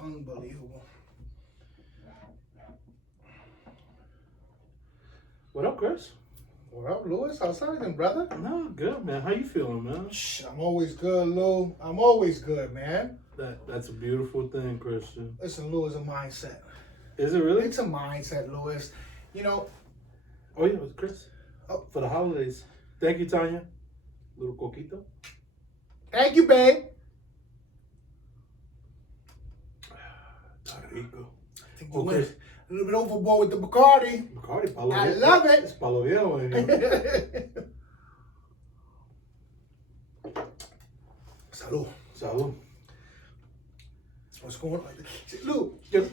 Unbelievable. What up, Chris? What up, Lewis? How's everything, brother? No, good, man. How you feeling, man? I'm always good, Lou. I'm always good, man. That's a beautiful thing, Christian. Listen, Lou, it's a mindset. Is it really? It's a mindset, Lewis. You know. Oh, yeah, Chris. Oh, for the holidays. Thank you, Tanya. Little coquito. Thank you, babe. Rico. I think you went a little bit overboard with the Bacardi. Bacardi, Palo I Viejo. love it. It's Palo Viejo in here. Salud. Salud. What's going on? Lou, you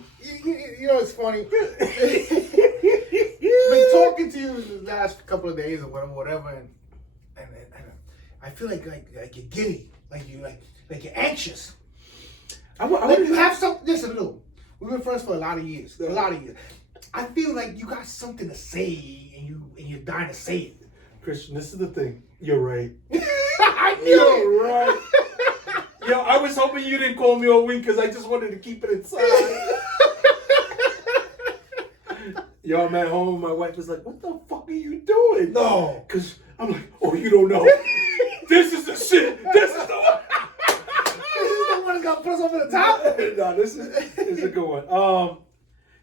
know it's funny. Been talking to you the last couple of days or whatever, and I feel like you're giddy, like you're anxious. Like you have something. Listen, Lou, we've been friends for a lot of years. I feel like you got something to say, and you're dying to say it. Christian, this is the thing. You're right. I knew You're right. Yo, I was hoping you didn't call me all week because I just wanted to keep it inside. Yo, I'm at home. My wife was like, "What the fuck are you doing?" No, because I'm like, "Oh, you don't know. This is the shit. This is the one. This is the one that got put us over the top." No, this is a good one.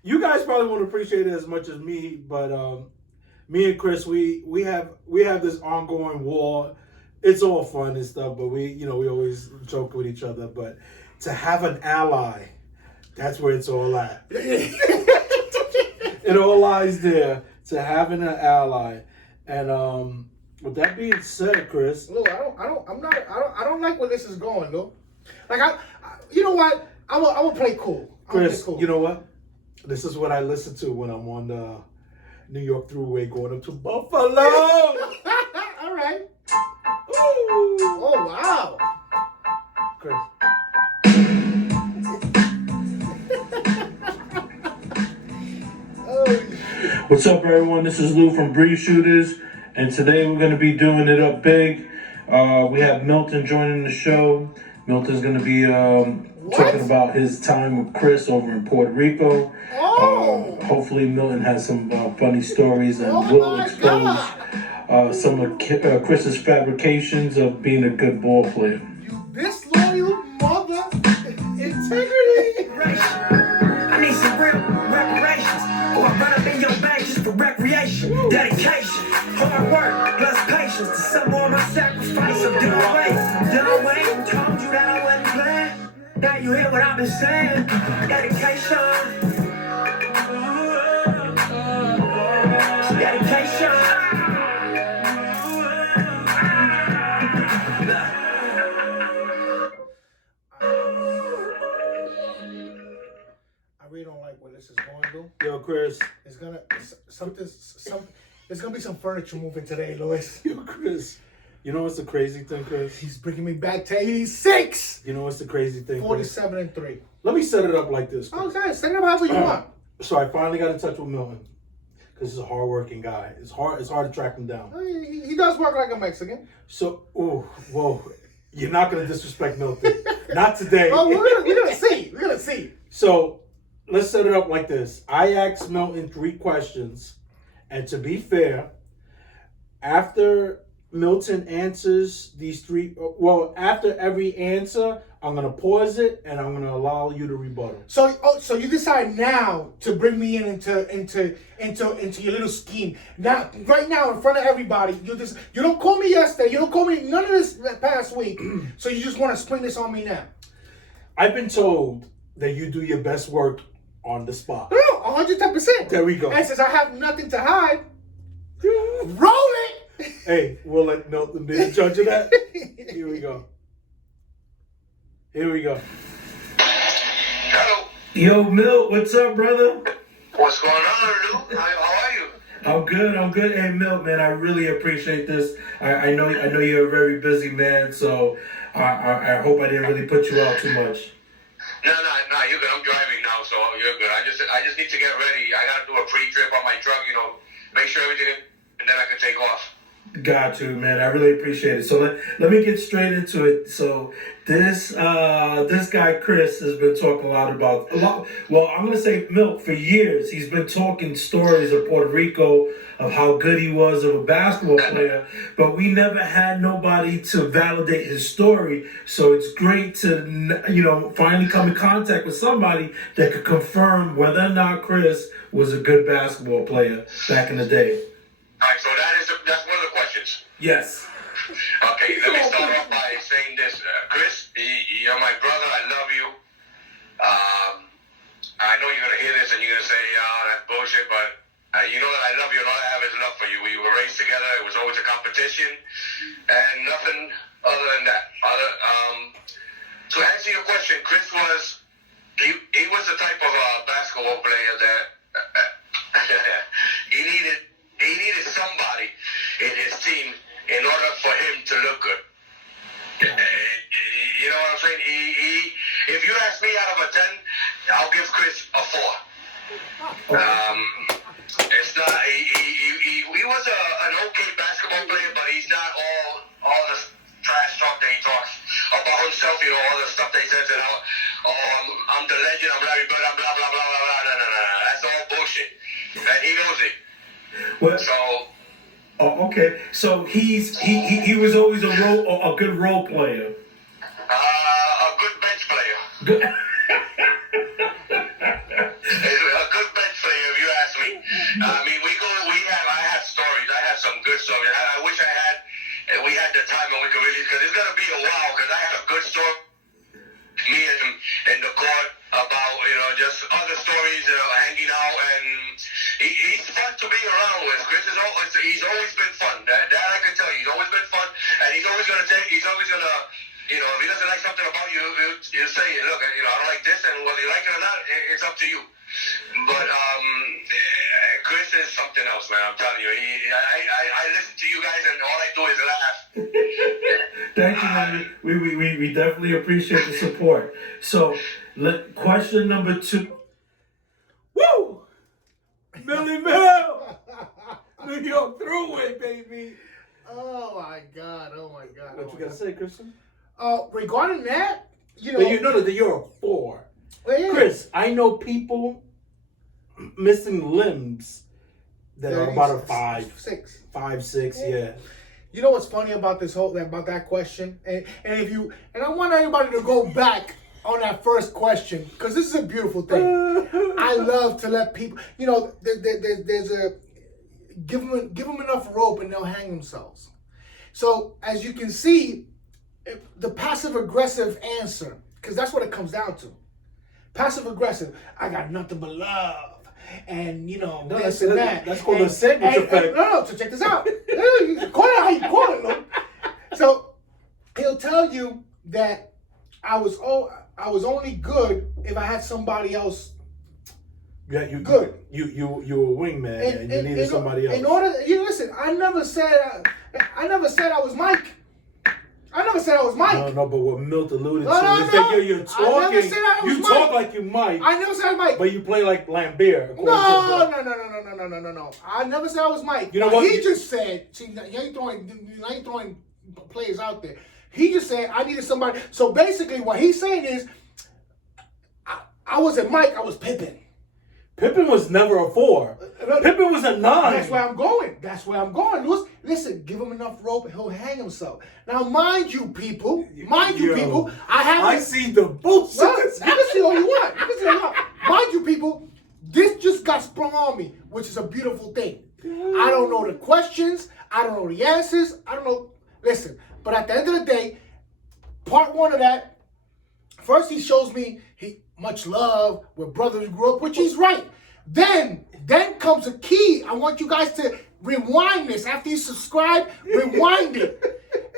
You guys probably won't appreciate it as much as me, but me and Chris, we have this ongoing war. It's all fun and stuff, but we always joke with each other. But to have an ally, that's where it's all at. It all lies there to having an ally. And with that being said, Chris, Lou, I don't like where this is going, Lou. Like you know what? I will play cool. Chris, you know what? This is what I listen to when I'm on the New York Thruway going up to Buffalo. All right. Ooh. Oh, wow. Chris. What's up, everyone? This is Lou from Breeze Shooters, and today we're going to be doing it up big. We have Milton joining the show. Milton's going to be talking about his time with Chris over in Puerto Rico. Hopefully Milton has some funny stories and will expose some of Chris's fabrications of being a good ball player. You disloyal mother. Integrity. I need some real reparations. Or I run up in your bank just for recreation. Dedication, hard work, plus patience. To some more of my sacrifice, I'm done waiting. Told you that I wasn't playing. Now you hear what I've been saying. Dedication. I really don't like where this is going, Lou. Yo, Chris. There's gonna be some furniture moving today, Louis. Yo, Chris. You know what's the crazy thing, Chris? He's bringing me back to 86. You know what's the crazy thing, 47 and 3. Let me set it up like this. Okay, set it up however you want. So I finally got in touch with Milton because he's a hardworking guy. It's hard to track him down. He does work like a Mexican. So, whoa, you're not gonna disrespect Milton. Not today. Oh, we're gonna see. We're gonna see. So let's set it up like this. I asked Milton 3 questions, and to be fair, after Milton answers these 3, after every answer, I'm gonna pause it and I'm gonna allow you to rebuttal. So you decide now to bring me into your little scheme. Now, right now, in front of everybody, you don't call me yesterday. You don't call me none of this past week. So you just want to spring this on me now. I've been told that you do your best work on the spot. No, 110%. There we go. And since I have nothing to hide, roll it. Hey, we'll let Milton be the judge of that. Here we go. Hello. Yo, Milt, what's up, brother? What's going on, Lou? How are you? I'm good. Hey, Milt, man, I really appreciate this. I know you're a very busy man, so I hope I didn't really put you out too much. No, you're good. I'm driving now, so you're good. I just need to get ready. I gotta do a pre-trip on my truck, make sure everything, and then I can take off. Got you, man. I really appreciate it. So let me get straight into it. So this guy Chris has been talking a lot. Well, I'm gonna say Milk for years. He's been talking stories of Puerto Rico, of how good he was of a basketball player, but we never had nobody to validate his story. So it's great to finally come in contact with somebody that could confirm whether or not Chris was a good basketball player back in the day. All right, so that's one of the questions. Yes. Okay, let me start off by saying this, Chris. You're my brother. I love you. I know you're gonna hear this and you're gonna say, "Oh, that's bullshit," but you know that I love you and all I have is love for you. We were raised together. It was always a competition, and nothing other than that. To answer your question, Chris was he was the type of basketball player that he needed somebody in his team in order for him to look good. You know what I'm saying? If you ask me out of a 10, I'll give Chris a 4. It's not. He was an okay basketball player, but he's not all the trash talk that he talks about himself. You know, all the stuff that he says that I'm the legend. I'm Larry Bird. I'm blah blah blah blah blah. No. That's all bullshit, and he knows it. Well, So. Oh, okay. So he was always a good role player. A good bench player. Good. A good bench player, if you ask me. I mean, I have stories. I have some good stories. I wish we had the time and we could really, because it's gonna be a while. Because I had a good story, me and him in the court about just other stories, hanging out, and he's fun to be around with. Chris he's always been fun. That I can tell you. He's always been fun, and he's always gonna if he doesn't like something about you, he'll say, look, I don't like this, and whether you like it or not, it's up to you. But Chris is something else, man. I'm telling you. I listen to you guys, and all I do is laugh. Thank you, man. We definitely appreciate the support. So, question number 2. Woo! Millie Mill! New York through it, baby. Oh my God! Oh my God! What you gotta say, Christian? Regarding that, But you know that you're a 4. well, yeah. Chris, I know people missing limbs that are about a 5, 6. 5, 6, yeah. You know what's funny about that question, and I want everybody to go back on that first question, because this is a beautiful thing. I love to let people, there's a give them enough rope and they'll hang themselves. So as you can see, the passive aggressive answer, because that's what it comes down to. Passive aggressive. I got nothing but love. And this and that. That's called a sandwich effect. No, so check this out. Call it how you call it, Lou. So he'll tell you that I was only good if I had somebody else. Yeah, you good. You were a wingman and you needed somebody else. In order, listen. I never said I was Mike. I never said I was Mike. No, but what Milt alluded No, to no, is no. that you're talking. I never said I was you Mike. talk like you Mike, I never said I was Mike. but you play like Lambert. No. I never said I was Mike. You know what? He just said, see, you ain't throwing players out there. He just said, I needed somebody. So basically what he's saying is, I wasn't Mike, I was Pippen. Pippen was never a 4. Pippen was a 9. That's where I'm going. Listen, give him enough rope and he'll hang himself. Now, mind you, people, I see the bullshit. Well, you can see all you want. Mind you, people, this just got sprung on me, which is a beautiful thing. I don't know the questions. I don't know the answers. I don't know. Listen, but at the end of the day, part 1 of that, first he shows me much love, we're brothers grew up, which he's right. Then comes a key. I want you guys to rewind this. After you subscribe, rewind it.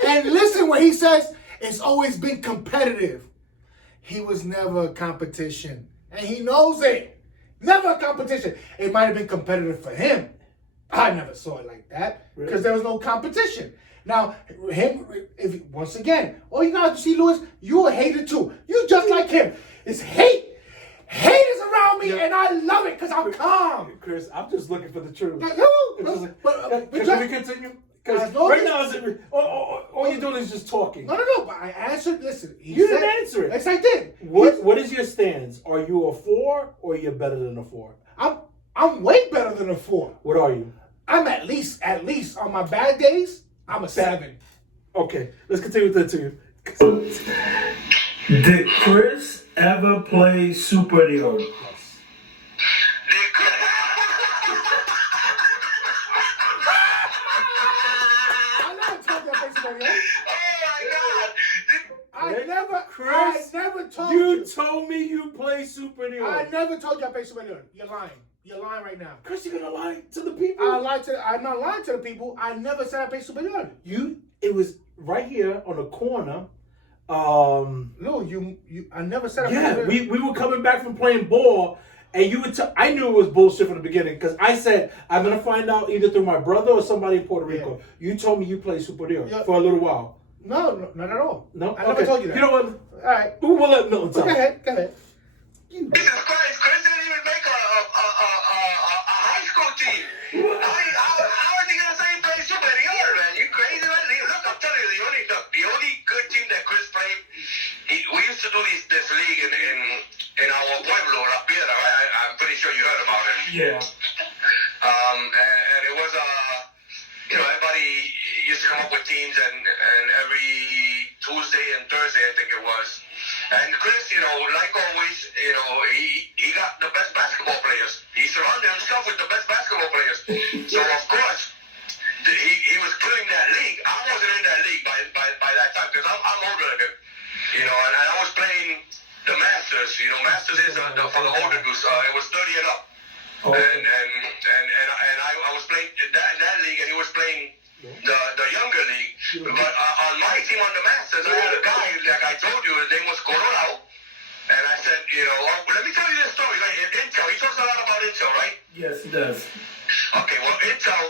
And listen when he says, it's always been competitive. He was never a competition. And he knows it. Never a competition. It might have been competitive for him. I never saw it like that because there was no competition. Now, once again, all you gotta see, Louis, you a hater too. You just like him. It's hate. Hate is around me, and I love it because I'm calm. Chris, I'm just looking for the truth. Can Can we continue? Because long right as- now, all you're doing is just talking. No, but I answered. Listen, You didn't answer it. Yes, I did. What is your stance? Are you a 4 or you're better than a 4? I'm way better than a 4. What are you? I'm at least on my bad days, I'm a 7. Okay, let's continue with the 2. Did Chris ever play Superior? I never told you I played somebody else. Oh my God! I never told You you. told me you play Superior. I never told you I played somebody else. You're lying. You're lying right now. Chris, you're gonna lie to the people. I'm not lying to the people. I never said I played Superior. It was right here on the corner. No, I never said I played Yeah, Superior. we were coming back from playing ball, and you would tell. I knew it was bullshit from the beginning because I said I'm gonna find out either through my brother or somebody in Puerto Rico. Yeah. You told me you played Superior Yeah. for a little while. No, not at all. No, I never Okay. told you that. You know what? All right. We'll let Milton Go tell. ahead. Go ahead. Jesus Christ, Chris didn't even make a high school team. How is he gonna say he plays superior, man? You crazy, man? Look, I'm telling you, the only good team that Chris played, we used to do this league in our pueblo, La Piedra, right? I'm pretty sure you heard about it. Yeah. And it was everybody used to come up with teams, and every Tuesday and Thursday, I think it was. And Chris, like always, he got the best basketball players. He surrounded himself with the best basketball players. So of course, he was killing that league. I wasn't in that league by that time because I'm older than him. And I was playing the Masters. Masters is for the older dudes. It was 30 and up. Okay. And I was playing that league, and he was playing the younger league. But on my team on the Masters, I had a guy, like I told you, his name was Coronado. And I said, let me tell you this story. Like in Intel, he talks a lot about Intel, right? Yes, he does. Okay, well, Intel,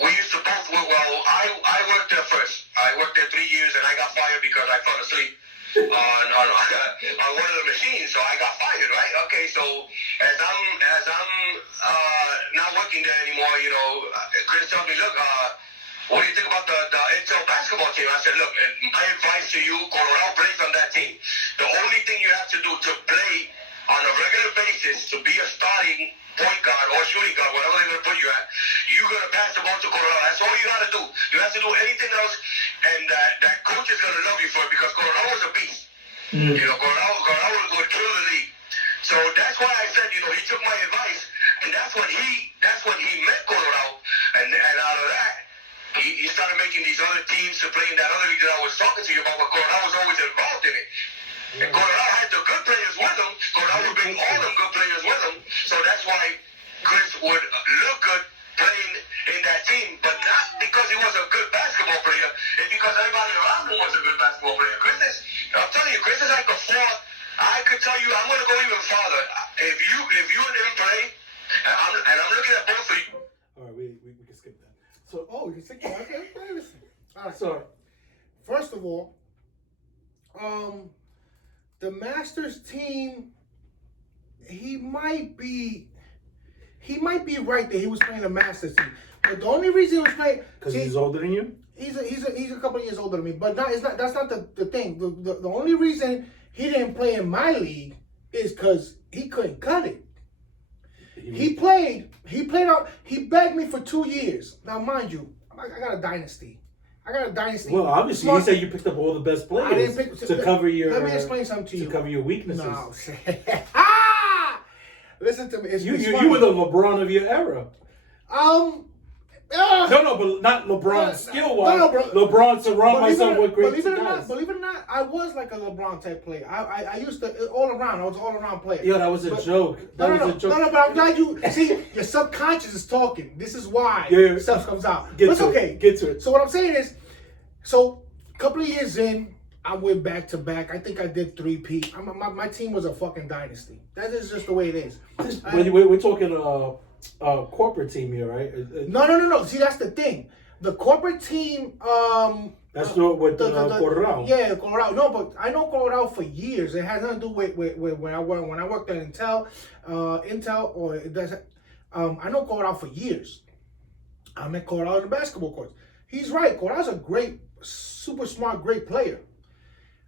we used to both work. Well, I worked there first. I worked there 3 years, and I got fired because I fell asleep on one of the machines, so I got fired, right? Okay, so as I'm not working there anymore, Chris told me, look, what do you think about the Intel basketball team? I said, look, my advice to you, Colorado plays on that team. The only thing you have to do to play on a regular basis, to be a starting point guard or shooting guard, whatever they're going to put you at, you're going to pass the ball to Colorado. That's all you got to do. You have to do anything else, and that coach is going to love you for it because Colorado is a beast. Colorado would kill the league. So that's why I said, he took my advice, and that's when he met Colorado, and out of that, he started making these other teams to play in that other league that I was talking to you about, but Colorado was always involved in it. And Colorado had the good players with them. Colorado would bring all them good players with them. So that's why Chris would look good playing in that team, but not because he was a good basketball player. It's because everybody around him was a good basketball player. I'm telling you, Chris is like a 4. I could tell you, I'm going to go even farther. If you and him play, and I'm looking at both of you. All right, we can skip that. So, You can say, okay, listen. All right. sorry. First of all, the Masters team, he might be right that he was playing the Masters team. But the only reason he was playing Because he's older than you? he's a couple of years older than me. But that's not the thing. The only reason he didn't play in my league is because he couldn't cut it. He begged me for 2 years. Now mind you, I got a dynasty. Well, obviously, you said you picked up all the best players I didn't pick to cover your. Let me explain something to you. To cover your weaknesses. No. Listen to me. It's You funny. were the LeBron of your era. No, but not LeBron skill wise. No, bro. LeBron surround myself with great believe it or guys. not, believe it or not, I was like a LeBron type player. I used to all around. I was all around player. Yo, that was a joke. That was a joke. No, but I'm glad you see. Your subconscious is talking. This is why Yeah. stuff comes out. Get But it's to okay. it. Get to it. So what I'm saying is, a couple of years in, I went back to back. I think I did 3-peat. My team was a fucking dynasty. That is just the way it is. We're talking corporate team here, right? No. See, that's the thing. The corporate team. That's not with Colorado. Yeah, Colorado. No, but I know Colorado for years. It has nothing to do with when I worked at Intel, or it does. I know Colorado for years. I met Colorado in the basketball courts. he's right. Cora's a great, super smart, great player.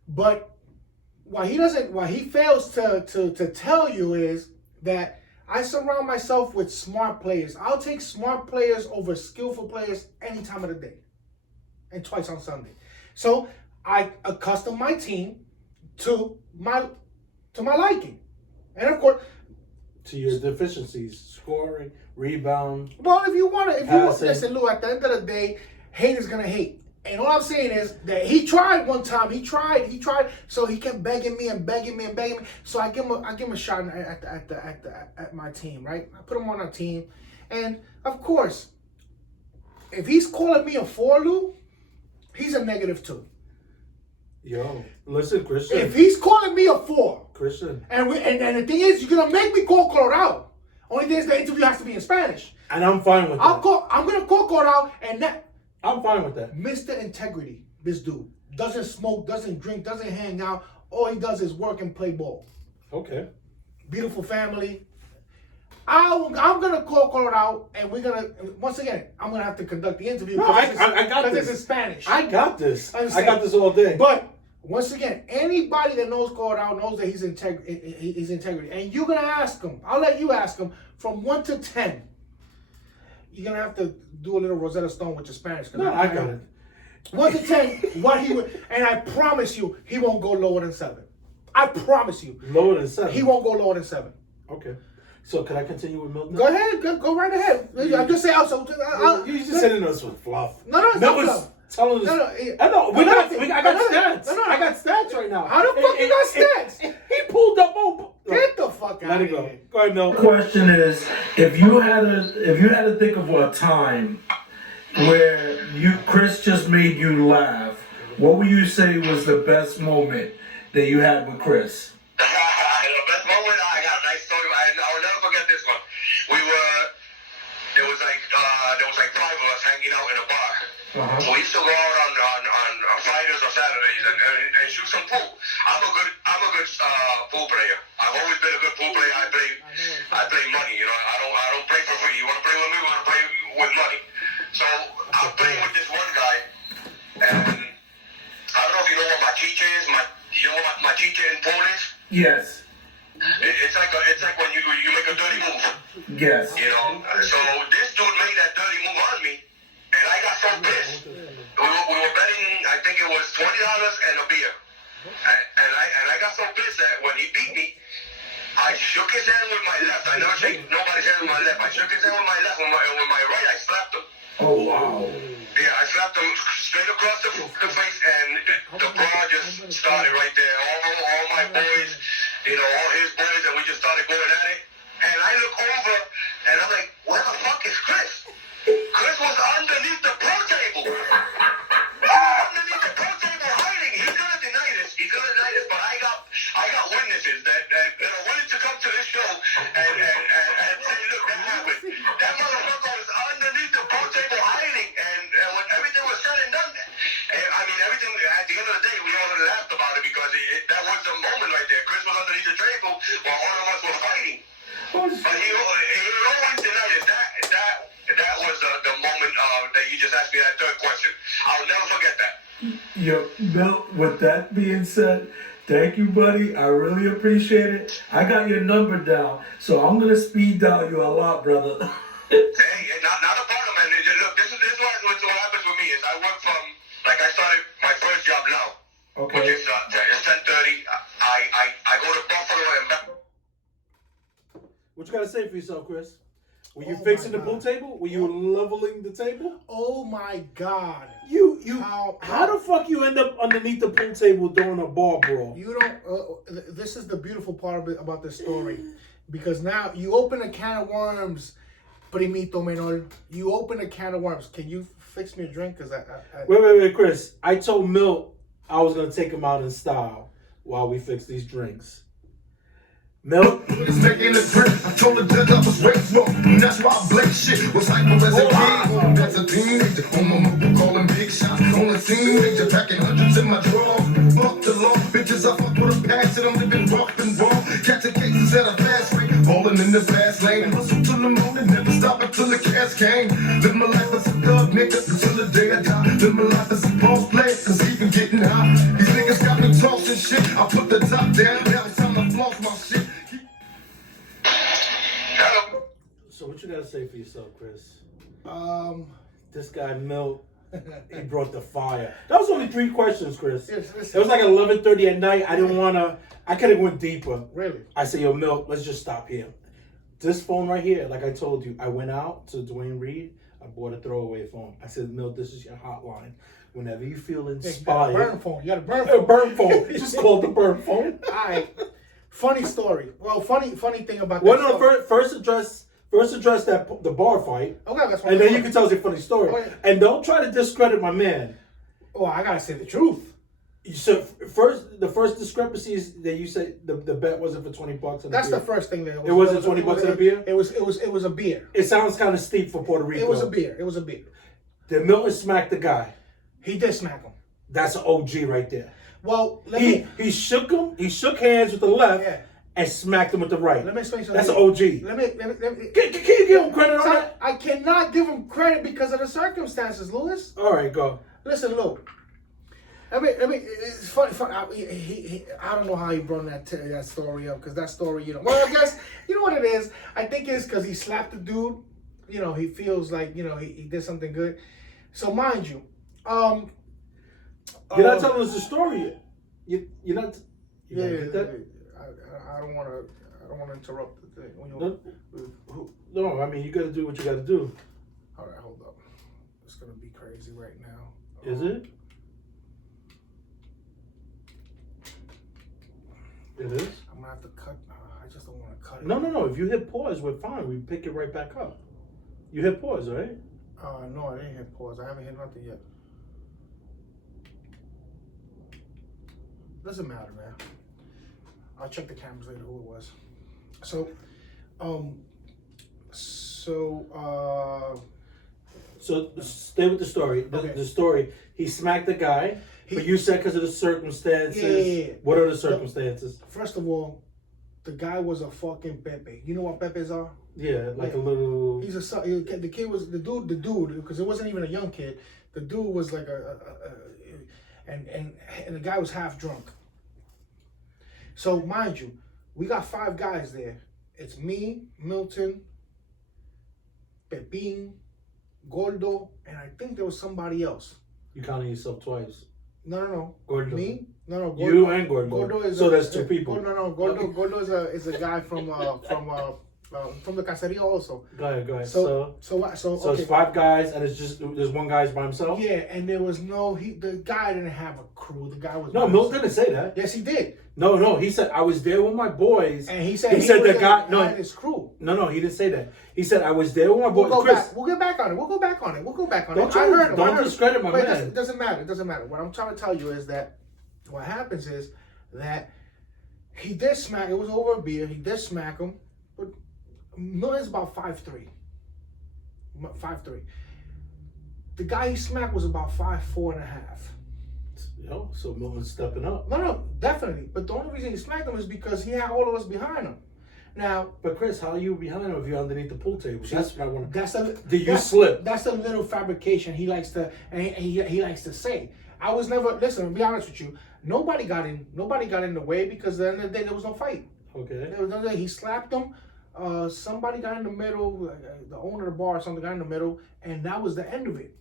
But what he fails to tell you is that I surround myself with smart players. I'll take smart players over skillful players any time of the day, and twice on Sunday. So I accustom my team to my liking, and of course, to your deficiencies, scoring, rebound. well, if you want, Passing. listen, Lou. At the end of the day, hate is gonna hate. And all I'm saying is that he tried one time. He tried. So he kept begging me. So I give him a shot at my team, right? I put him on our team, and of course, if he's calling me a 4, Lou, he's a -2. Yo, listen, Christian. If he's calling me a 4, Christian. and the thing is, you're gonna make me call Colorado. Only thing is, the interview has to be in Spanish. And I'm fine with that. I'm gonna call Colorado, and that. I'm fine with that. Mr. Integrity, this dude. Doesn't smoke, doesn't drink, doesn't hang out. All he does is work and play ball. Okay. Beautiful family. I'm going to call Colorado, and we're going to, once again, I'm going to have to conduct the interview. No, I got Because this. it's in Spanish. I got this. I understand. got this all day. But, once again, anybody that knows Colorado knows that he's integrity. And you're going to ask him, I'll let you ask him, from 1 to 10. You're going to have to do a little Rosetta Stone with your Spanish. No, I got it. 1 to 10, what he would, and I promise you, he won't go lower than 7. I promise you. Lower than 7. He won't go lower than 7. Okay. So can I continue with Milton? Go ahead, go right ahead. I'm just saying, also, You just sending us with fluff. No, it's not Milton's fluff. telling us. No, I know. I got another- stats. no, I got stats right now. How the fuck you got stats? He pulled up. Oh, Get the fuck out let of it go. here. Go ahead, Mil. Question is, if you had to think of a time where Chris just made you laugh, what would you say was the best moment that you had with Chris? The best moment, I got a nice story. I'll never forget this one. There was like 5 of us hanging out in a bar. Uh-huh. We used to go out on Fridays or Saturdays and shoot some pool. I'm a good pool player. I've always been a good pool player. I play money. You know, I don't play for free. You want to play with me? We want to play with money. So I'm playing with this one guy, and I don't know if you know what machiche is. You know what machiche in Polish? Yes. It's like when you make a dirty move. Yes. You know. So this dude made that dirty move on me, and I got so pissed. We were betting. I think it was $20 and a beer, and I got so pissed that when he beat me, I shook his hand with my left. I never shake nobody's hand with my left. I shook his hand with my left. With my right, I slapped him. Oh wow. Yeah, I slapped him straight across the face, and the brawl just started right there. All my boys, you know, all his boys, and we just started going at it. And I look over, and I'm like, where the fuck is Chris? Chris was underneath the pool table. He was underneath the pool table hiding. He's gonna deny this. But I got witnesses that wanted to come to this show and say, look, that happened. That motherfucker was underneath the pool table hiding, and when everything was said and done, I mean, everything, at the end of the day, we all laughed about it because that was the moment right there. Chris was underneath the table while all of us were fighting. But he always denied it. That was the moment that you just asked me that third question. I'll never forget that. Yo, Milt, with that being said, thank you, buddy. I really appreciate it. I got your number down, so I'm gonna speed dial you a lot, brother. Hey, not a problem, man. Look, this is what happens with me is I work from, like I started my first job now, Okay. which is it's 10:30. I go to Buffalo and back. What you gotta say for yourself, Chris? Were you Oh fixing my the pool God. table? Were you leveling the table? Oh my God. How the fuck you end up underneath the pool table during a bar brawl? You don't. This is the beautiful part about this story, because now you open a can of worms, primito menor. You open a can of worms. Can you fix me a drink? Cause I Wait, Chris. I told Milt I was gonna take him out in style while we fix these drinks. Milt, It's making a grip. I told the judge I was way slow. And that's why I blame shit. Was hyper as a kid. As a teenager. On my mobile calling big shots. On a teenager. Packing hundreds in my drawers. Fuck the law. Bitches I fuck with a passion. I'm living rough and raw. Catching cases at a fast rate. Falling in the fast lane. Hustle till the moon and never stop until the cash came. Live my life as a thug nigga. Until the day I die. I put the top down, now it's time to floss my shit. Hello. So what you gotta say for yourself, Chris? Um, This guy Milt, he brought the fire. That was only 3 questions, Chris. yes, It listen, was like 11:30 at night. I didn't wanna. I could have went deeper. really. I said, yo, Milt, let's just stop here. This phone right here, like I told you, I went out to Dwayne Reed. I bought a throwaway phone. I said, Milt, this is your hotline. Whenever you feel You got a inspired, burn phone. You got a burn a phone. burn phone. Just called the burn phone. All right. Funny story. Well, funny thing about that. Well, no, story. first address that the bar fight, Okay, that's fine. and then you can tell us a funny story. Okay. And don't try to discredit my man. Oh, I gotta say the truth. So the first discrepancy is that you said the bet wasn't for $20. And That's a beer. the first thing that It wasn't $20 in a beer? It was a beer. It sounds kind of steep for Puerto Rico. It was a beer. It was a beer. Then Milton smacked the guy. He did smack him. That's an OG right there. Well, let me He shook him. He shook hands with the left Yeah. and smacked him with the right. let me explain something. That's an OG. Let me. Can you give him credit on So, that? I cannot give him credit because of the circumstances, Lewis. All right, go. Listen, Lou. It's funny. I don't know how he brought that story up because that story, Well, I guess you know what it is. I think it's because he slapped the dude. He feels like he did something good. So mind you, You're not telling us the story yet. You're not. You Yeah, get that? I don't want to interrupt the thing. No, I mean you got to do what you got to do. All right, hold up. It's gonna be crazy right now. Is it? It is. I'm gonna have to cut. I just don't want to cut it. No. If you hit pause, we're fine. We pick it right back up. You hit pause, right? No, I didn't hit pause. I haven't hit nothing yet. Doesn't matter, man. I'll check the cameras later who it was. So stay with the story. Okay. The story. He smacked the guy, but you said because of the circumstances. Yeah. What are the circumstances? first of all, the guy was a fucking Pepe. You know what Pepes are? Yeah, like Yeah. a little. The kid was the dude because it wasn't even a young kid. The dude was like and the guy was half drunk. So mind you, we got 5 guys there. It's me, Milton, Pepin, Gordo, and I think there was somebody else. You counting yourself twice. No. Gordo. Me? No. Gordo. You and Gordo. Gordo is So that's 2 people. Gordo is a guy from the Caceria also. Go ahead. So So okay. it's 5 guys, and it's just there's 1 guy's by himself. Yeah, and there was the guy didn't have a crew. The guy was No, by Milt himself. didn't say that. Yes, he did. No. He said I was there with my boys. And he said he said was the guy. had his crew. No. He didn't say that. He said I was there with my We'll boys. go Chris, back. We'll get back on it. We'll go back on it. Don't try I to- heard him. don't I heard him. discredit my But man. It doesn't matter. It doesn't matter. What I'm trying to tell you is that what happens is that he did smack. It was over a beer. He did smack him, but Milton's about 5'3". 5'3". The guy he smacked was about 5'4" and a half. Yo, so Milton's stepping up. No, definitely. But the only reason he smacked him is because he had all of us behind him. Now, But Chris, how are you behind him if you're underneath the pool table? That's what I want to. Did you slip? That's a little fabrication he likes to and he likes to say. I was never listen. To be honest with you, nobody got in the way because at the end of the day there was no fight. Okay. There was no day. He slapped him. Somebody got in the middle. The owner of the bar or something got in the middle, and that was the end of it.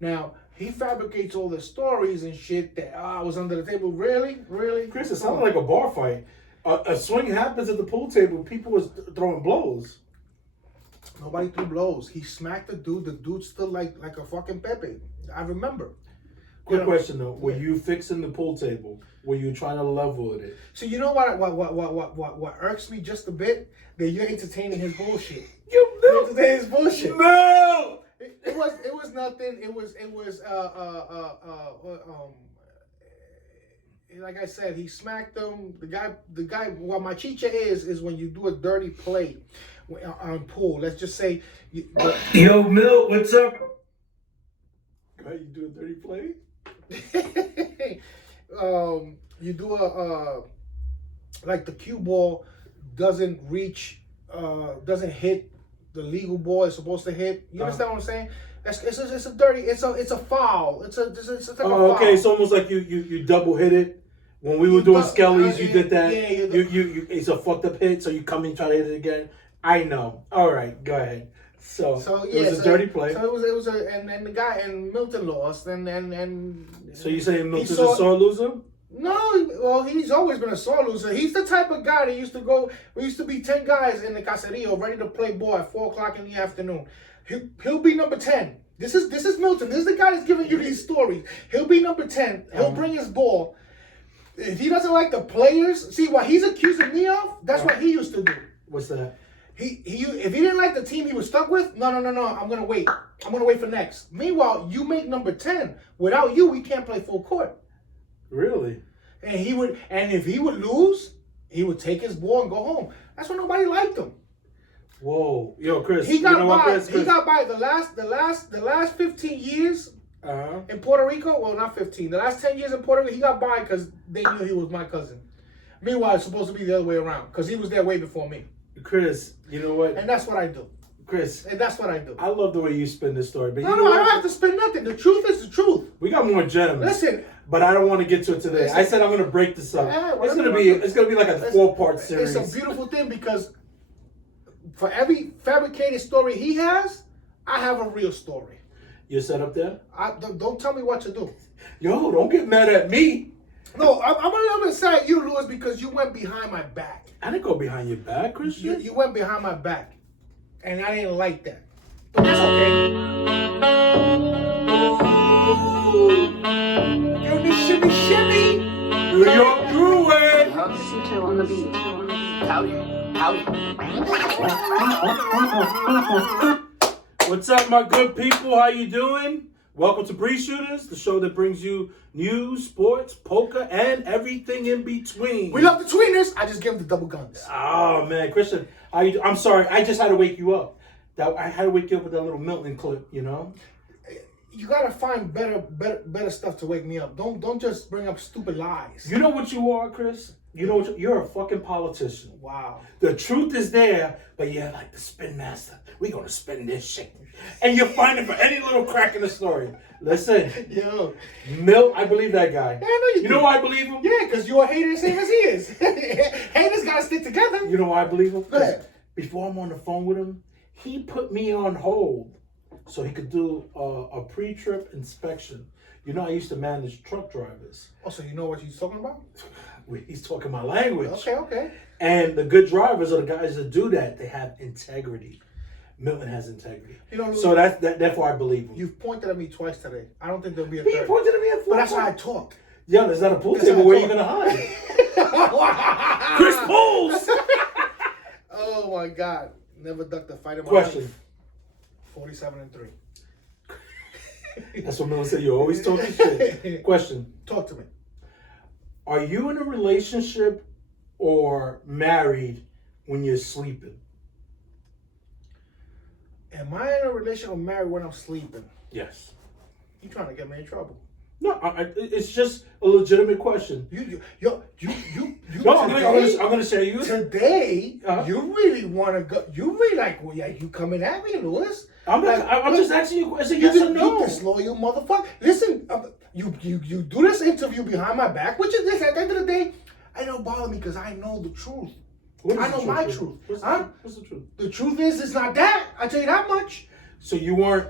Now he fabricates all the stories and shit that I was under the table. Really. Chris, it sounded like a bar fight. A swing happens at the pool table. People was throwing blows. Nobody threw blows. He smacked the dude. The dude stood like a fucking Pepe. I remember. Quick question though: were you fixing the pool table? Were you trying to level with it? So you know what irks me just a bit? That you're entertaining his bullshit. You You're entertaining his bullshit. No. It was nothing. It was like I said, he smacked him. The guy. What my chicha is when you do a dirty play on pool. Let's just say. Yo, Milt, what's up? How you do a dirty play? You do like the cue ball doesn't reach, doesn't hit the legal ball it's supposed to hit. You understand what I'm saying? It's a foul. It's a type of foul. Okay, it's almost like you double hit it, When we were doing But, Skelly's, you did that. yeah, You it's a fucked up hit, so you come in, try to hit it again. I know. All right, go ahead. So yeah, it was a dirty play. So it was and the guy and Milton lost and. So you saying Milton's a saw- sore loser? No, well, he's always been a sore loser. He's the type of guy that used to go. We used to be 10 guys in the caserio ready to play ball at 4:00 in the afternoon. He'll be number 10. This is Milton. This is the guy that's giving you these stories. He'll be number 10. He'll bring his ball. If he doesn't like the players, see what he's accusing me of. That's what he used to do. What's that? If he didn't like the team he was stuck with, no. I'm gonna wait. I'm gonna wait for next. Meanwhile, you make number 10. Without you, we can't play full court. Really? And if he would lose, he would take his ball and go home. That's why nobody liked him. Whoa, yo, Chris. He got you know what, by. Chris? He got by the last 15 years in Puerto Rico. Well, not 15. The last 10 years in Puerto Rico, he got by because they knew he was my cousin. Meanwhile, it's supposed to be the other way around because he was there way before me. Chris, you know what? And that's what I do. Chris, And that's what I do. I love the way you spin this story. But No, you know I what? don't have to spin nothing. The truth is the truth. We got more gems. Listen, But I don't want to get to it today. Listen. I said I'm going to break this up. Yeah, it's whatever going to you be want to- like a 4-part series. it's a beautiful thing because for every fabricated story he has, I have a real story. You're set up there? Don't tell me what to do. Yo, don't get mad at me. No, I'm gonna say at you, Louis, because you went behind my back. I didn't go behind your back, Christian. You went behind my back, and I didn't like that. But that's okay. Give me shimmy. New York Drew it. Suto on the beat. What's up, my good people? How you doing? Welcome to Bree Shooters, the show that brings you news, sports, poker, and everything in between. We love the tweeners. I just give them the double guns. Oh man, Christian, I'm sorry. I just had to wake you up. I had to wake you up with that little Milton clip, you know. You gotta find better stuff to wake me up. Don't just bring up stupid lies. You know what you are, Chris? You know what you're a fucking politician. Wow. The truth is there, but you're like the spin master. We're gonna spin this shit, and you're finding for any little crack in the story. Listen, Yo. Milt, I believe that guy. Yeah, I know you You do. know why I believe him? Yeah, because you're a hater the same as he is. Haters gotta stick together. You know why I believe him? Go ahead. Before I'm on the phone with him, he put me on hold so he could do a pre-trip inspection. You know, I used to manage truck drivers. Oh, so you know what he's talking about? He's talking my language. Okay. And the good drivers are the guys that do that. They have integrity. Milton has integrity. You know, So that's why I believe him. You've pointed at me twice today. I don't think there'll be a He third. pointed at me at But that's 4 how I talk. Yo, there's not a pool That's table how I where you're talk. gonna hide. Chris Pools. Oh my God! Never ducked a fight in my Question. life. 47-3. That's what Milton said. You're always talking shit. Question. Talk to me. Are you in a relationship or married when you're sleeping? Am I in a relationship or married when I'm sleeping? Yes. You trying to get me in trouble? No, it's just a legitimate question. You. No, I'm today, gonna share you. Today, Uh-huh. you really want to go? You really like? Well, yeah, you coming at me, Louis? I'm just asking you. Is it yes or no? You disloyal motherfucker. Listen, you do this interview behind my back, which is this. At the end of the day, it don't bother me because I know the truth. What is I the know my truth. What's, Huh? what's the truth? The truth is, it's not that. I tell you that much. So you weren't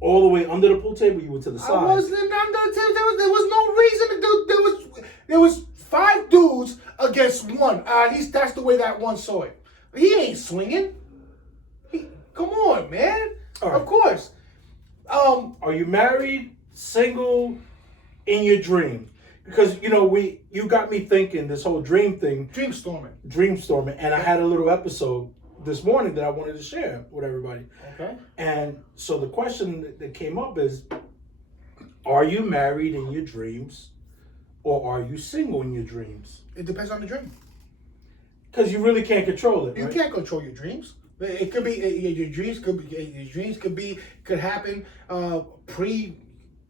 all the way under the pool table. You were to the side. I wasn't under the table. There was no reason to do. There was 5 dudes against 1. At least that's the way that one saw it. He ain't swinging. Come on, man. All right. Of course. Are you married, single, in your dream? Because you got me thinking this whole dream thing, dreamstorming, and I had a little episode this morning that I wanted to share with everybody. Okay. And so the question that came up is, are you married in your dreams, or are you single in your dreams? It depends on the dream. Because you really can't control it. You right? can't control your dreams. It could be your dreams. Could happen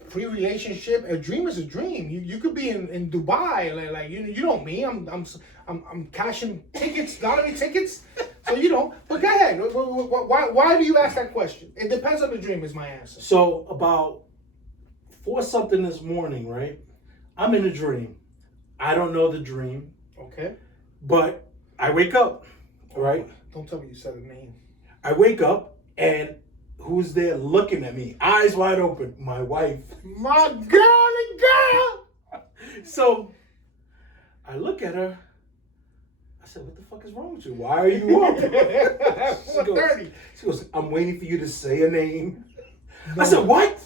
pre-relationship. A dream is a dream. You could be in Dubai, like you know me. I'm cashing tickets, lottery tickets. So But go ahead. Why do you ask that question? It depends on the dream. Is my answer. So about 4 something this morning, right? I'm in a dream. I don't know the dream, Okay. but I wake up, right? Don't tell me you said a name. I wake up and who's there looking at me, eyes wide open? My wife. My girl. So I look at her. I said, "What the fuck is wrong with you? Why are you up?" She goes, "I'm waiting for you to say a name." I said, "What?"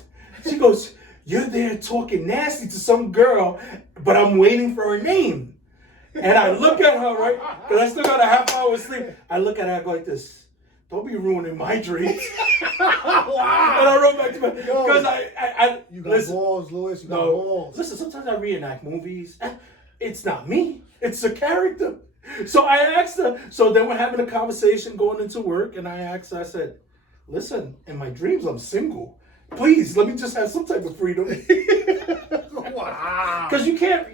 She goes, "You're there talking nasty to some girl, but I'm waiting for her name." And I look at her, right? Because I still got a half hour of sleep. I look at her, I go like this. Don't be ruining my dreams. Wow. And I wrote back to her. Because I You got listen, balls, Louis. You got no, balls. listen, sometimes I reenact movies. It's not me. It's a character. So I asked her. So then we're having a conversation going into work. And I asked her, I said, "Listen, in my dreams, I'm single. Please, let me just have some type of freedom." Wow. Because you can't.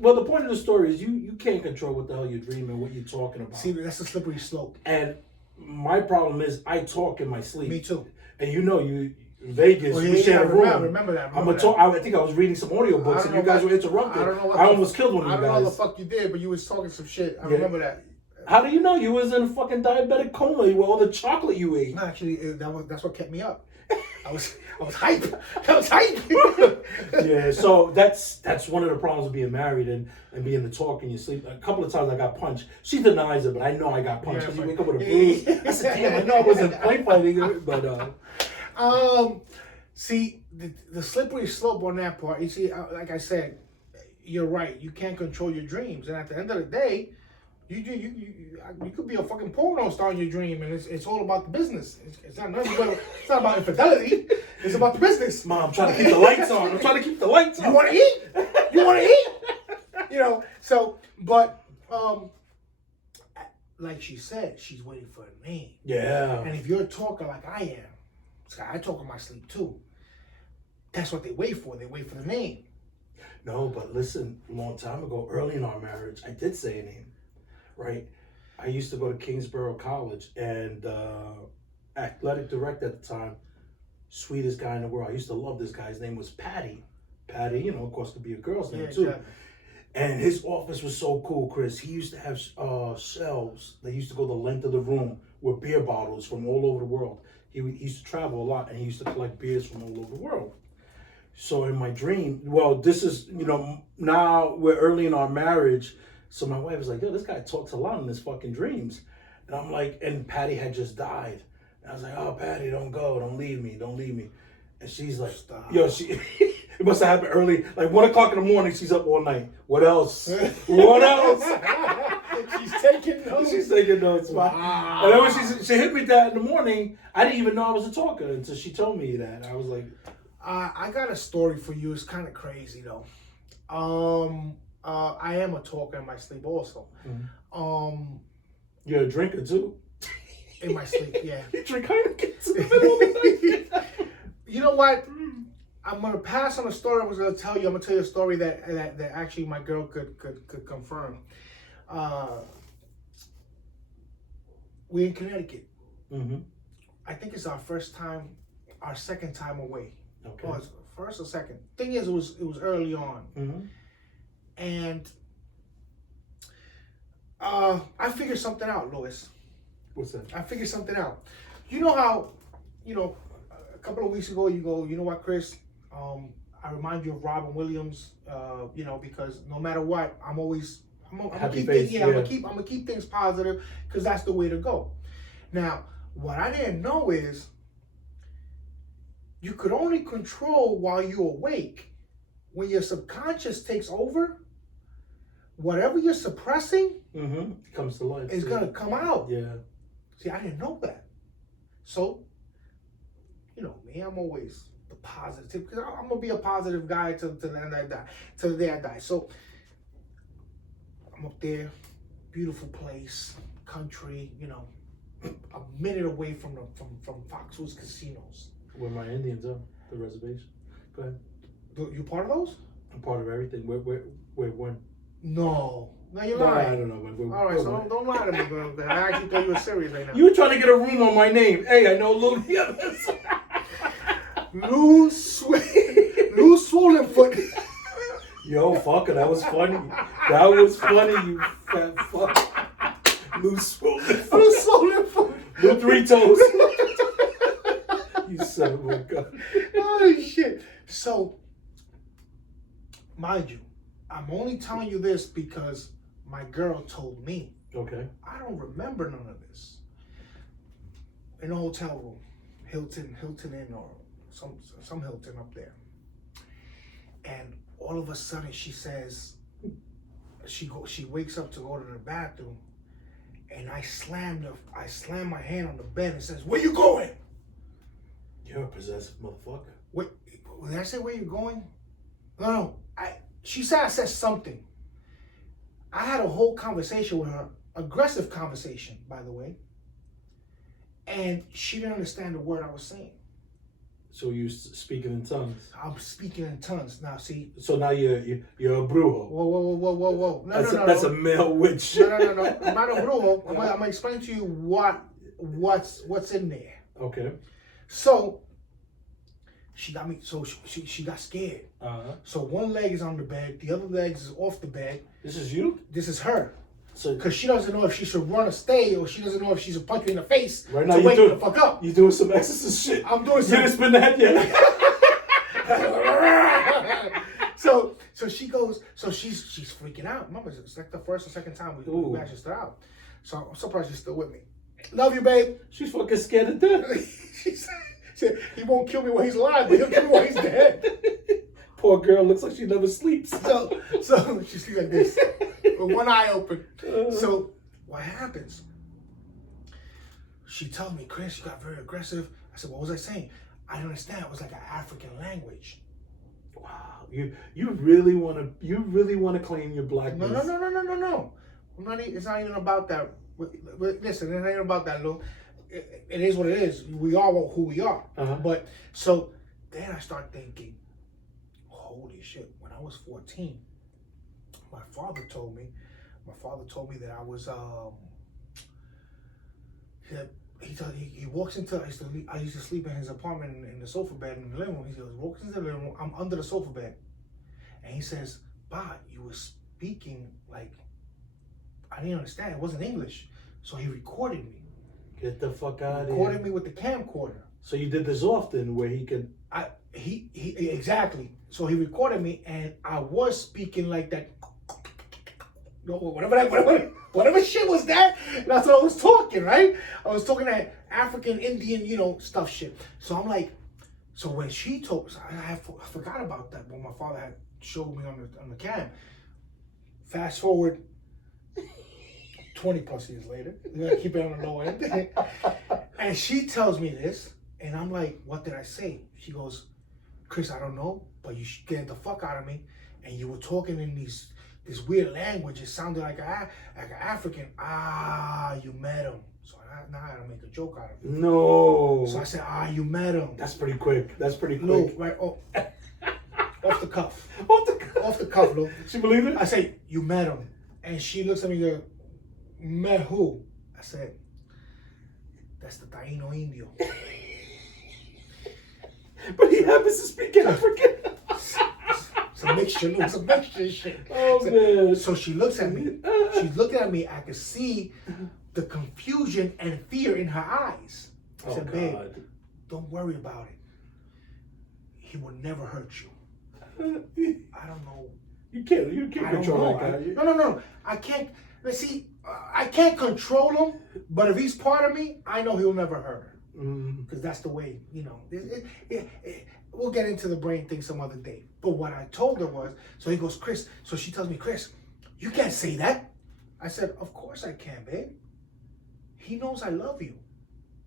Well, the point of the story is you can't control what the hell you're dreaming, what you're talking about. See, that's a slippery slope. And my problem is I talk in my sleep. Me too. And you know, in Vegas, Oh, yeah, we share a room. I remember that. I'm gonna talk. I think I was reading some audiobooks and you guys were interrupted. I don't know what I almost killed one of I you don't know what guys. the fuck you did, but you was talking some shit. I Yeah. remember that. How do you know you was in a fucking diabetic coma with all the chocolate you ate? No, actually, that's what kept me up. I was hype. I was hype. Yeah, so that's one of the problems of being married and being the talk in your sleep. A couple of times I got punched. She denies it, but I know I got punched because you wake up with a bruise. I said, "Damn, I know I wasn't play fighting," but see, the slippery slope on that part. You see, like I said, you're right. You can't control your dreams, and at the end of the day, you could be a fucking porno star in your dream, and it's all about the business. It's not it's not about infidelity. It's about the business. Mom, I'm trying to keep the lights on. I'm trying to keep the lights on. You want to eat? You want to eat? You know. So, but like she said, she's waiting for a name. Yeah. And if you're a talker like I am, so I talk in my sleep too. That's what they wait for. They wait for the name. No, but listen, a long time ago, early in our marriage, I did say a name, right? I used to go to Kingsborough College, and athletic director at the time, sweetest guy in the world. I used to love this guy. His name was Patty. Patty, you know, of course, could be a girl's name too. Exactly. And his office was so cool, Chris. He used to have shelves that used to go the length of the room with beer bottles from all over the world. He used to travel a lot, and he used to collect beers from all over the world. So in my dream, well, this is, you know, now we're early in our marriage. So my wife was like, "Yo, this guy talks a lot in his fucking dreams." And I'm like, and Patty had just died. And I was like, "Oh, Patty, don't go. Don't leave me. Don't leave me." And she's like, Stop. "Yo, it must have happened early. Like 1 o'clock in the morning, she's up all night. What else? What else?" She's taking notes. She's taking notes. Wow. And then when she hit me that in the morning, I didn't even know I was a talker until she told me that. I was like, I got a story for you. It's kind of crazy though. I am a talker in my sleep also. "You're a drinker too." In my sleep, yeah. You drink Heineken in the middle of the night. You know what? I'm gonna pass on a story I was gonna tell you. I'm gonna tell you a story that actually my girl could confirm. We're in Connecticut. Mm-hmm. I think it's our second time away. Okay. Oh, it's first or second. Thing is, it was early on, Mm-hmm. and I figured something out, Louis. What's that? I figured something out. You know how, a couple of weeks ago you go, "You know what, Chris? I remind you of Robin Williams. Because no matter what, I'm gonna Happy keep face, things, I'm gonna keep things positive because that's the way to go." Now, what I didn't know is you could only control while you're awake. When your subconscious takes over, whatever you're suppressing Mm-hmm. Comes to life. is gonna come out. Yeah. See, I didn't know that. So, me, I'm always the positive, because I'm gonna be a positive guy till the end I die, till the day I die. So, I'm up there, beautiful place, country, a minute away from Foxwoods casinos. Where my Indians are, the reservation. Go ahead. You part of those? I'm part of everything. Where, when? No, you're No, I lying. don't know. But All right, so don't lie to me, bro. I actually thought you were serious right now. You were trying to get a room on my name. Hey, I know Lou the others. Lou Swollen Foot. Yo, fucker, that was funny. That was funny, you fat fuck. Loose swollen foot. Loose swollen foot. Lou 3 toes. You son of a gun. Oh shit. So, mind you, I'm only telling you this because my girl told me. Okay. I don't remember none of this. In a hotel room, Hilton Inn or some Hilton up there. And all of a sudden she says, she wakes up to go to the bathroom, and I slam my hand on the bed and says, "Where you going?" You're a possessive motherfucker. Wait, did I say where you going? No. She said I said something. I had a whole conversation with her, aggressive conversation, by the way, and she didn't understand the word I was saying. So you speaking in tongues. I'm speaking in tongues now. See. So now you're a brujo. Whoa. That's a male witch. No. I'm not a brujo. I'm gonna explain to you what's in there. Okay. So she got me. So she got scared. Uh-huh. So one leg is on the bed, the other leg is off the bed. This is you? This is her. So because she doesn't know if she should run or stay, or she doesn't know if she should punch me in the face right now to wake me the fuck up. You doing some exorcist shit. I'm doing You some. didn't spin the head yet. So she goes. So she's freaking out. Remember, it's like the first or second time we actually stood out. So I'm surprised she's still with me. Love you, babe. She's fucking scared to death. She said he won't kill me while he's alive, but he'll kill me while he's dead. Poor girl looks like she never sleeps. So she sleeps like this, with one eye open. So what happens? She tells me, "Chris, you got very aggressive." I said, "What was I saying?" I didn't understand. It was like an African language. Wow, you really wanna claim your blackness? No. It's not even about that. Listen, it ain't about that, Lou. It is what it is. We are who we are. Uh-huh. But so then I start thinking, holy shit! When I was 14, my father told me that I was he walks into I used to sleep in his apartment in the sofa bed in the living room. He goes, walks into the living room. I'm under the sofa bed, and he says, "Bah, you were speaking like I didn't understand. It wasn't English." So he recorded me. Get the fuck out of here. Recorded me with the camcorder. So you did this often, where he could. He exactly. So he recorded me, and I was speaking like that. Whatever shit was that. That's what I was talking, right? I was talking that African Indian, stuff shit. So I'm like, so when she told, I forgot about that when my father had showed me on the cam. Fast forward 20 plus years later, we're gonna keep it on the low end. And she tells me this, and I'm like, what did I say? She goes, "Chris, I don't know, but you scared the fuck out of me, and you were talking in this weird language. It sounded like an African. You met him." So now I gotta make a joke out of it. No. So I said, you met him. That's pretty quick. No, right, off the cuff. Off the cuff, Lou. She believed it? I say, "You met him." And she looks at me and goes, "Met who?" I said, "That's the Taino Indio." But he happens to speak African. It's a mixture, Lou. It's a mixture shit. Oh, man. So she looks at me. She's looking at me. I could see the confusion and fear in her eyes. I said, "Babe, don't worry about it. He will never hurt you." I don't know. You can't control that guy. No. I can't. Let's see. I can't control him, but if he's part of me, I know he'll never hurt her. Because that's the way, we'll get into the brain thing some other day. But what I told her was, so he goes, "Chris," so she tells me, "Chris, you can't say that." I said, "Of course I can, babe. He knows I love you.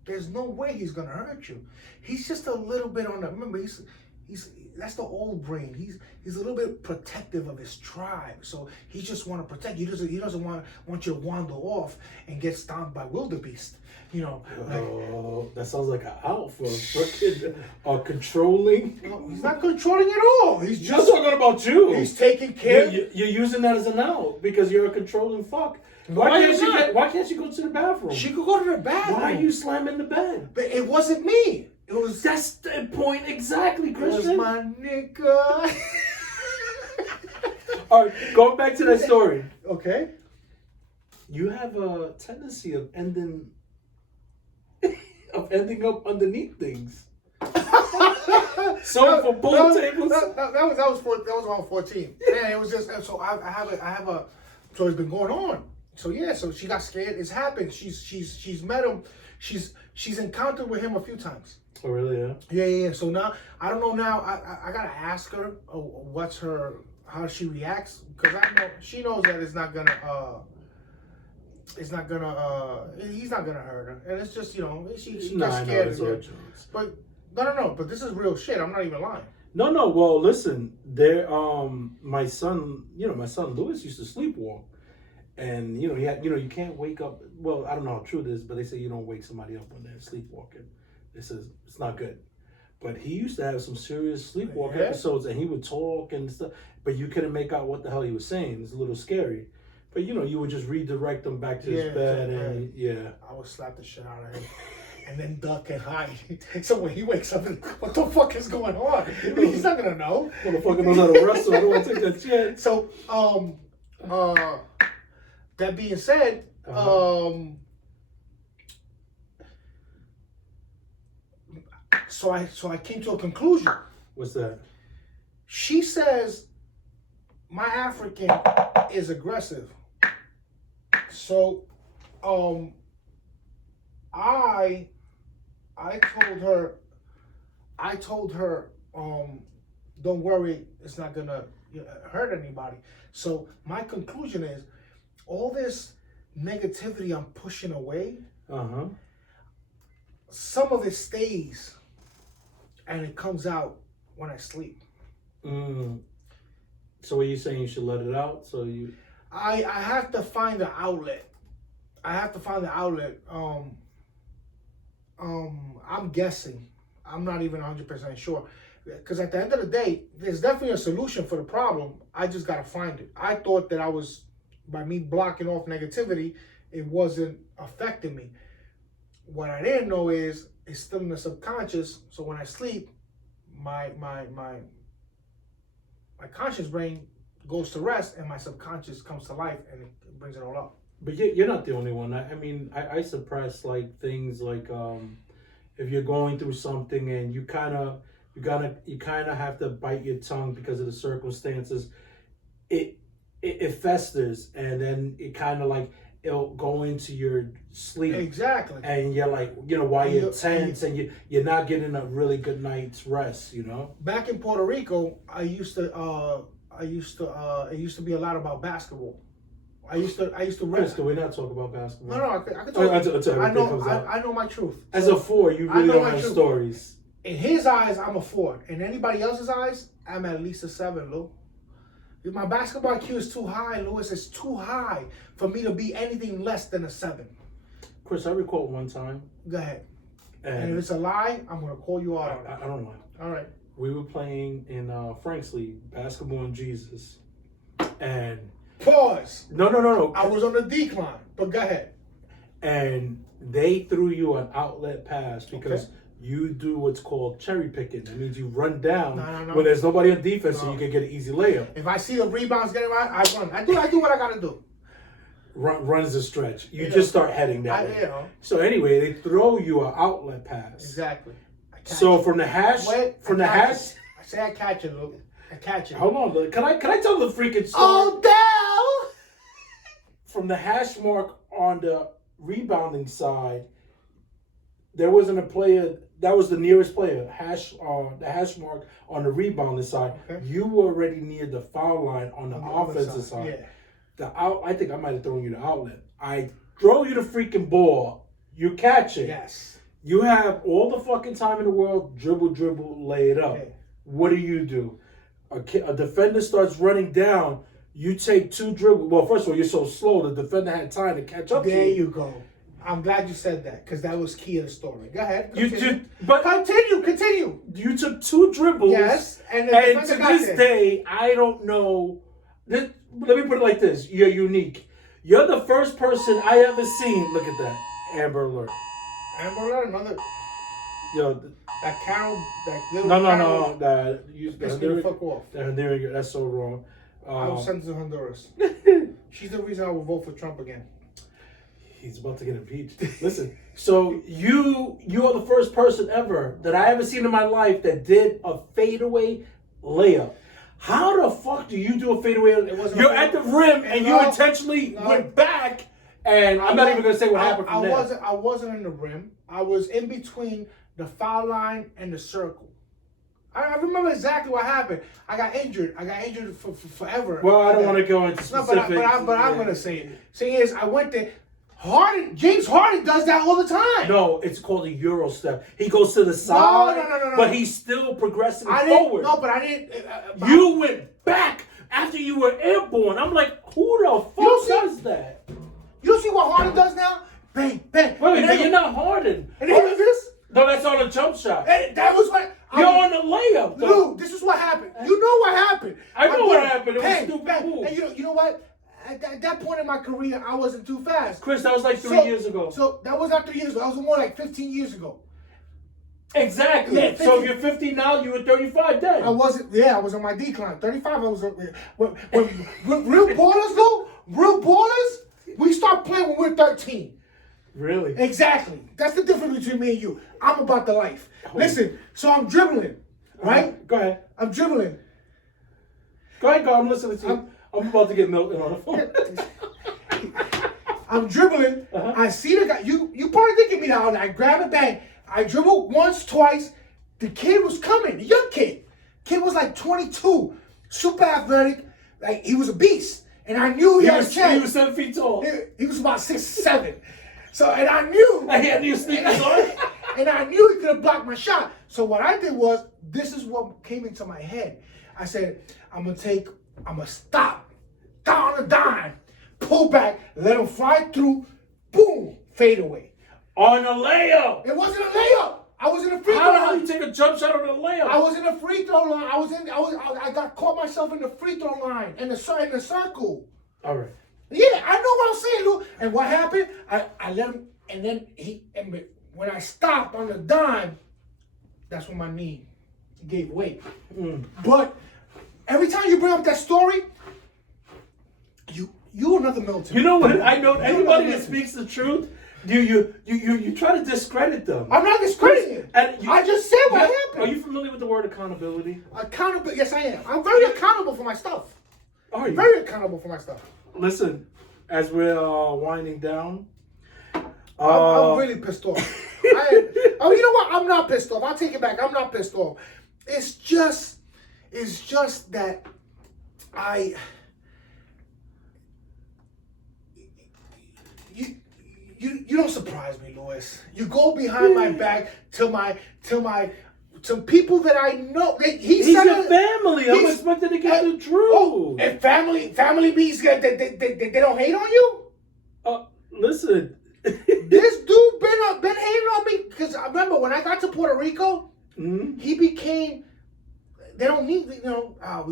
There's no way he's gonna hurt you. He's just a little bit on the, remember, he's that's the old brain. He's a little bit protective of his tribe. So he just want to protect you. He doesn't want you to wander off and get stomped by wildebeest. That sounds like an alpha. Fucking controlling. No, he's not controlling at all. He's just talking about you. He's taking care. You're using that as an out because you're a controlling fuck. Why can't she go to the bathroom? She could go to the bathroom. Why are you slamming the bed? But it wasn't me. That's the point exactly, Christian. It was my nigga. All right, going back to that story. Okay. You have a tendency of ending up underneath things. So for pool tables, that was on 14. Yeah, it was just so I have a so it's been going on. So yeah, so she got scared. It's happened. She's met him. She's encountered with him a few times. Oh really? Yeah. Yeah. So now I don't know. Now I gotta ask her how she reacts, because I know she knows that he's not gonna hurt her, and it's just, she gets scared of it. But no, but this is real shit. I'm not even lying. No. Well, listen, my son Lewis used to sleepwalk, and he had, you can't wake up. Well, I don't know how true this is, but they say you don't wake somebody up when they're sleepwalking. It says it's not good. But he used to have some serious sleepwalk episodes, and he would talk and stuff, but you couldn't make out what the hell he was saying. It's a little scary. But you would just redirect him back to his bed, and I would slap the shit out of him, and then duck and hide. So when he wakes up, what the fuck is going on? He's not gonna know. Motherfucker knows how to wrestle. I don't want to take that shit. So that being said, so I came to a conclusion. What's that? She says my African is aggressive. So, I told her, don't worry, it's not gonna hurt anybody. So my conclusion is, all this negativity I'm pushing away, some of it stays, and it comes out when I sleep. So are you saying you should let it out? So you... I have to find the outlet. I'm guessing. I'm not even 100% sure. Because at the end of the day, there's definitely a solution for the problem. I just got to find it. I thought that by me blocking off negativity, it wasn't affecting me. What I didn't know is it's still in the subconscious. So when I sleep, my conscious brain goes to rest, and my subconscious comes to life, and it brings it all up. But you're not the only one. I mean, I suppress like things like if you're going through something and you kind of have to bite your tongue because of the circumstances. It festers, and then it kind of like it'll go into your sleep. Exactly. And you're like, while you're tense and you're not getting a really good night's rest. Back in Puerto Rico, it used to be a lot about basketball. I used to Chris, can we not talk about basketball? No, I could talk. I know my truth. As a four, you really don't have stories. In his eyes, I'm a 4. In anybody else's eyes, I'm at least a 7, Lou. My basketball IQ is too high, Lewis. It's too high for me to be anything less than a 7. Chris, I recall one time. Go ahead. And if it's a lie, I'm going to call you out. I don't know. All right. We were playing in Frank's League, Basketball and Jesus. And... Pause. No. I was on the decline, but go ahead. And they threw you an outlet pass because you do what's called cherry picking. That means you run down when there's nobody on defense, so you can get an easy layup. If I see the rebounds getting right, I run. I do what I got to do. Runs the stretch. You just start heading that way. So anyway, they throw you an outlet pass. Exactly. So from the hash, I say I catch it, Luke. I catch it. Hold on, can I tell the freaking story? Oh, damn! From the hash mark on the rebounding side, there wasn't a player. That was the nearest player. The hash mark on the rebounding side. Okay. You were already near the foul line on the offensive side. Yeah. I think I might have thrown you the outlet. I throw you the freaking ball. You catch it. Yes. You have all the fucking time in the world. Dribble, lay it up. Yeah. What do? A defender starts running down. You take 2 dribbles. Well, first of all, you're so slow. The defender had time to catch up. There you go. I'm glad you said that, because that was key to the story. Go ahead. Continue. Continue. You took 2 dribbles. Yes. And to this day, I don't know. Let me put it like this. You're unique. You're the first person I ever seen. Look at that. Amber Alert. Another. Yo, that Carol, that little No. the fuck off. There you go. That's so wrong. I was sent to Honduras. She's the reason I will vote for Trump again. He's about to get impeached. Listen, so you are the first person ever that I ever seen in my life that did a fadeaway layup. How the fuck do you do a fadeaway? You're at the rim and you intentionally went back, and I'm not even gonna say what happened from there. I wasn't in the rim. I was in between the foul line and the circle. I remember exactly what happened. I got injured. For forever. Well, I don't want to go into specifics. No, but I'm gonna say it. Thing is, I went there. James Harden does that all the time. No, it's called a Euro step. He goes to the side, No. but he's still progressing forward. No, but I didn't. You went back after you were airborne. I'm like, who the fuck does that? You see what Harden does now? Bang, bang. Wait, but you're not Harden. And he does this? No, that's on a jump shot. And that was what... You're on the layup, though. Lou, this is what happened. You know what happened. I know what happened. It was a stupid move. And you know what? At that point in my career, I wasn't too fast. Chris, that was like 3 years ago. So that was not 3 years ago. That was more like 15 years ago. Exactly. Yeah, so if you're 50 now, you were 35 then. I was on my decline. 35, I was... When real ballers, Lou, we start playing when we're 13. Really? Exactly. That's the difference between me and you. I'm about the life. Listen, so I'm dribbling, right? Go ahead. I'm dribbling. Go ahead, I'm listening to you. I'm about to get Milton on the phone. I'm dribbling. I see the guy. You probably thinking me now. I grab a bang. I dribble once, twice. The kid was coming. The young kid. Kid was like 22. Super athletic. Like, he was a beast. And I knew he had a chance. He was 7 feet tall. He was about 6'7". So, and I knew. He had new sneakers on. And I knew he could have blocked my shot. So what I did was, this is what came into my head. I said, I'm going to stop. Down the dime. Pull back. Let him fly through. Boom. Fade away. On a layup. It wasn't a layup. I was in a free throw How the hell line. you take a jump shot on a layup? I was in a free throw line. I got caught myself in the free throw line. In the circle. All right. Yeah, I know what I'm saying, Lou. And what happened? I let him, and then when I stopped on the dime, that's when my knee gave way. But every time you bring up that story, you another Milton. You know what? I know anybody that speaks the truth, you try to discredit them. I'm not discrediting. I just said what happened. Are you familiar with the word accountability? Accountable? Yes, I am. I'm very accountable for my stuff. Are you? Very accountable for my stuff. Listen, as we're winding down, I'm really pissed off. You know what? I'm not pissed off. I'll take it back. I'm not pissed off. It's just that you don't surprise me, Louis. You go behind my back to people that I know. He's your family. I'm expected to get the truth. Oh, and family means that they don't hate on you? Listen. This dude been hating on me because I remember when I got to Puerto Rico, he became. They don't need we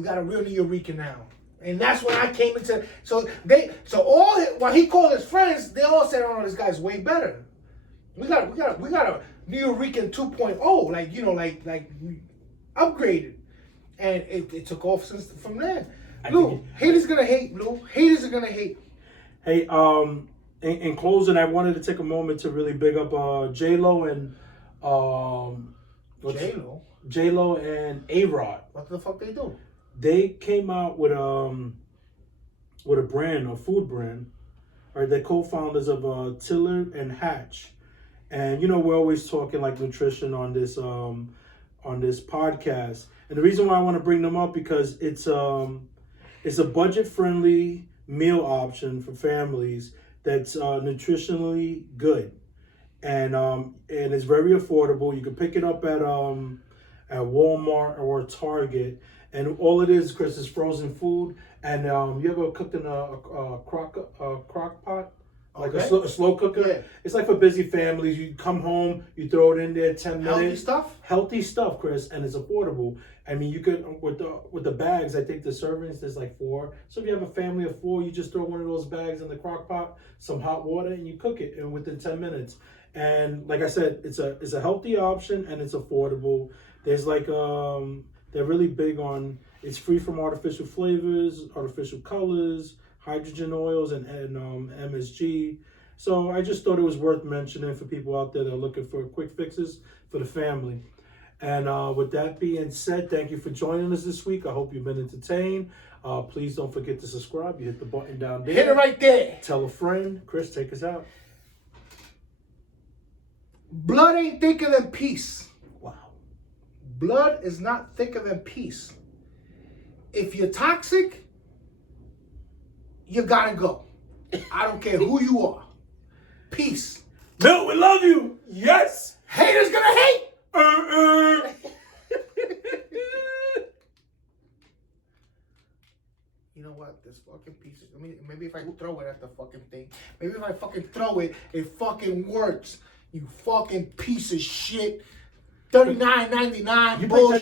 got a real New Yorker now, and that's when I came into. What he called his friends, they all said, "Oh, this guy's way better. We got a New Yorker 2.0, like upgraded," and it took off from there. Lou, haters gonna hate. Lou, haters are gonna hate. Hey, in closing, I wanted to take a moment to really big up J-Lo and J-Lo and A-Rod. What the fuck they do? They came out with a brand, a food brand. Right, they're co-founders of Tiller and Hatch, and we're always talking like nutrition on this podcast. And the reason why I want to bring them up because it's a budget-friendly meal option for families that's nutritionally good, and it's very affordable. You can pick it up at Walmart or Target, and all it is, Chris, is frozen food. And you ever cooked in a crock pot? Like a slow cooker? Yeah. It's like for busy families. You come home, you throw it in there, 10 minutes. Healthy stuff, Chris, and it's affordable. I mean, you could, with the bags, I think the servings, there's like 4. So if you have a family of 4, you just throw one of those bags in the crock pot, some hot water, and you cook it within 10 minutes. And like I said, it's a healthy option, and it's affordable. There's like, they're really big on It's free from artificial flavors, artificial colors, hydrogen oils, and MSG. So I just thought it was worth mentioning for people out there that are looking for quick fixes for the family. And with that being said, thank you for joining us this week. I hope you've been entertained. Please don't forget to subscribe. You hit the button down there. Hit it right there. Tell a friend. Chris, take us out. Blood ain't thicker than peace. Wow. Blood is not thicker than peace. If you're toxic, you gotta go. I don't care who you are. Peace. Milt, we love you. Yes. Haters gonna hate. You know what? This fucking piece. Maybe if I throw it at the fucking thing. Maybe if I fucking throw it, it fucking works. You fucking piece of shit. $39.99 bullshit.